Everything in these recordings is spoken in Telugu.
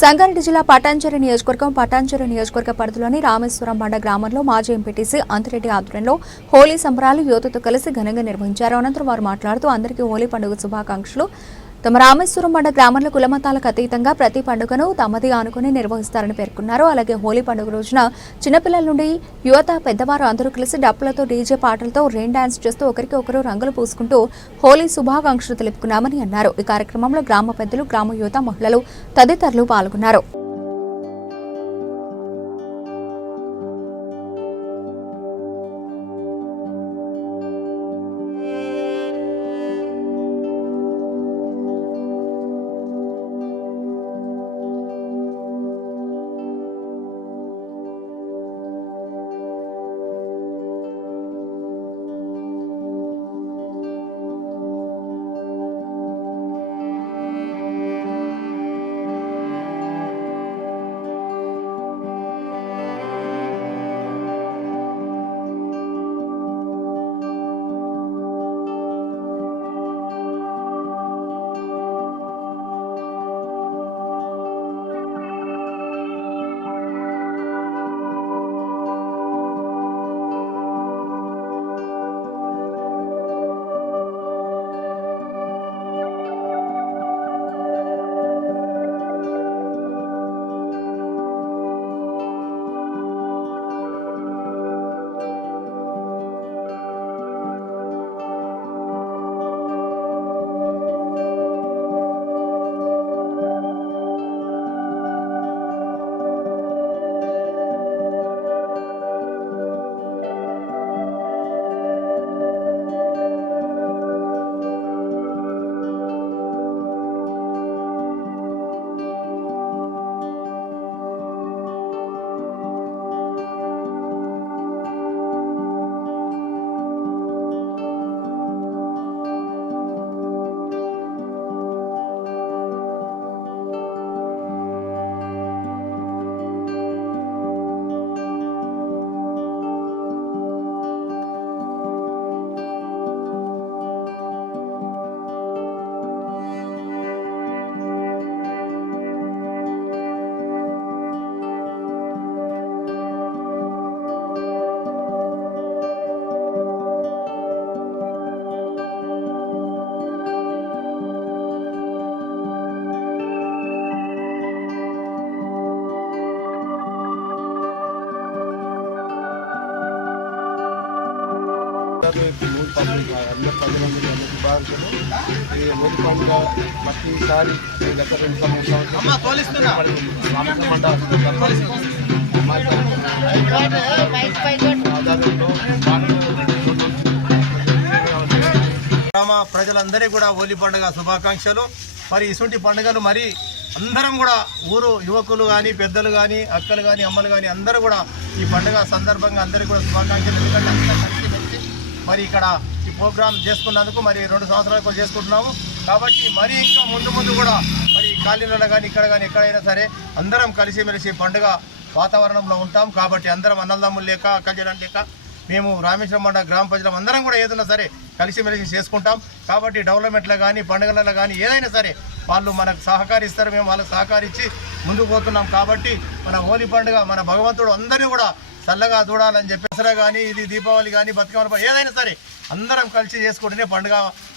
సంగారెడ్డి జిల్లా పటాన్చెరు నియోజకవర్గ పరిధిలోని రామేశ్వరం బండ గ్రామంలో మాజీ ఎంపీటీసీ అంతిరెడ్డి ఆధ్వర్యంలో హోలీ సంబరాలు యువతతో కలిసి ఘనంగా నిర్వహించారు. అనంతరం వారు మాట్లాడుతూ అందరికీ హోలీ పండుగ శుభాకాంక్షలు. తమ రామేశ్వరం బండ గ్రామంలో కులమతాలకు అతీతంగా ప్రతి పండుగను తమది ఆనుకుని నిర్వహిస్తారని పేర్కొన్నారు. అలాగే హోలీ పండుగ రోజున చిన్నపిల్లల నుండి యువత పెద్దవారు అందరూ కలిసి డప్పులతో డీజే పాటలతో రెయిన్ డాన్స్ చేస్తూ ఒకరికి ఒకరు రంగులు పూసుకుంటూ హోలీ శుభాకాంక్షలు తెలుపుకున్నామని అన్నారు. ఈ కార్యక్రమంలో గ్రామ పెద్దలు, గ్రామ యువత, మహిళలు తదితరులు పాల్గొన్నారు. ప్రతిసారి గత 2 సంవత్సరాలు గ్రామ ప్రజలందరికీ కూడా హోలీ పండుగ శుభాకాంక్షలు. మరి ఇటువంటి పండుగలు మరి అందరం కూడా ఊరు యువకులు కానీ, పెద్దలు కానీ, అక్కలు కానీ, అమ్మలు కానీ అందరూ కూడా ఈ పండుగ సందర్భంగా అందరికీ కూడా శుభాకాంక్షలు. ఎందుకంటే అందరూ కలిసి మరి ఇక్కడ ఈ ప్రోగ్రాం చేసుకున్నందుకు మరి 2 సంవత్సరాలు చేసుకుంటున్నాము. కాబట్టి మరి ఇంకా ముందు కూడా మరి కాలనీలలో కానీ ఇక్కడ కానీ ఎక్కడైనా సరే అందరం కలిసిమెలిసి పండుగ వాతావరణంలో ఉంటాం. కాబట్టి అందరం అన్నదమ్ములు లేక అక్కజనం లేక మేము రామేశ్వరం బండ గ్రామ ప్రజలం అందరం కూడా ఏదైనా సరే కలిసిమెలిసి చేసుకుంటాం. కాబట్టి డెవలప్మెంట్లో కానీ పండుగలలో కానీ ఏదైనా సరే వాళ్ళు మనకు సహకరిస్తారు, మేము వాళ్ళకి సహకరించి ముందుకు పోతున్నాం. కాబట్టి మన హోలీ పండుగ మన భగవంతుడు అందరినీ కూడా చల్లగా చూడాలని చెప్పి దసరా కానీ, ఇది దీపావళి కానీ, బతుకమ్మ ఏదైనా సరే అందరం కలిసి చేసుకుంటేనే పండుగ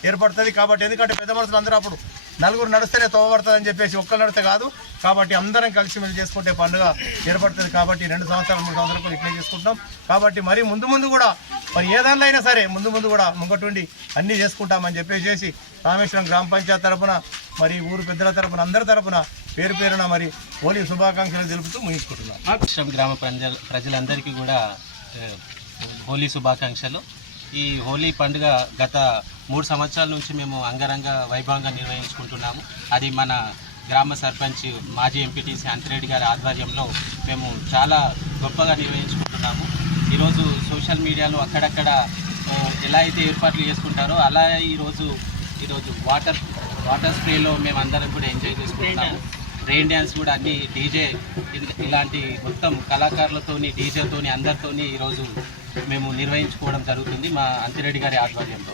ఏర్పడుతుంది. కాబట్టి ఎందుకంటే పెద్ద మనుషులు అందరూ అప్పుడు నలుగురు నడిస్తేనే తోవబడుతుంది అని చెప్పేసి ఒక్కరు నడిస్తే కాదు. కాబట్టి అందరం కలిసి మెలిసి చేసుకుంటే పండుగ ఏర్పడుతుంది. కాబట్టి 2 సంవత్సరాలు 3 సంవత్సరాలు ఇట్లే చేసుకుంటాం. కాబట్టి మరి ముందు కూడా మరి ఏదానిలో అయినా సరే ముందు కూడా ముంగటుండి అన్నీ చేసుకుంటామని చెప్పేసి రామేశ్వరం గ్రామ పంచాయతీ తరఫున మరి ఊరు పెద్దల తరఫున అందరి తరఫున పేరున మరి హోలీ శుభాకాంక్షలు తెలుపుతూ ముగించుకుంటున్నాం. రామేశ్వరం గ్రామ ప్రజలందరికీ కూడా హోలీ శుభాకాంక్షలు. ఈ హోలీ పండుగ గత 3 సంవత్సరాల నుంచి మేము అంగరంగ వైభవంగా నిర్వహించుకుంటున్నాము. అది మన గ్రామ సర్పంచ్ మాజీ ఎంపీటీసీ అంతిరెడ్డి గారి ఆధ్వర్యంలో మేము చాలా గొప్పగా నిర్వహించుకుంటున్నాము. ఈరోజు సోషల్ మీడియాలో అక్కడక్కడ ఎలా అయితే ఏర్పాట్లు చేసుకుంటారో అలా ఈరోజు వాటర్ స్ప్రేలో మేము అందరం కూడా ఎంజాయ్ చేసుకుంటున్నాము. రెయిన్ డ్యాన్స్ కూడా అన్ని డీజే ఇలాంటి మొత్తం కళాకారులతోని డీజేతోని అందరితోని ఈరోజు మేము నిర్వహించుకోవడం జరుగుతుంది మా అంతిరెడ్డి గారి ఆధ్వర్యంలో.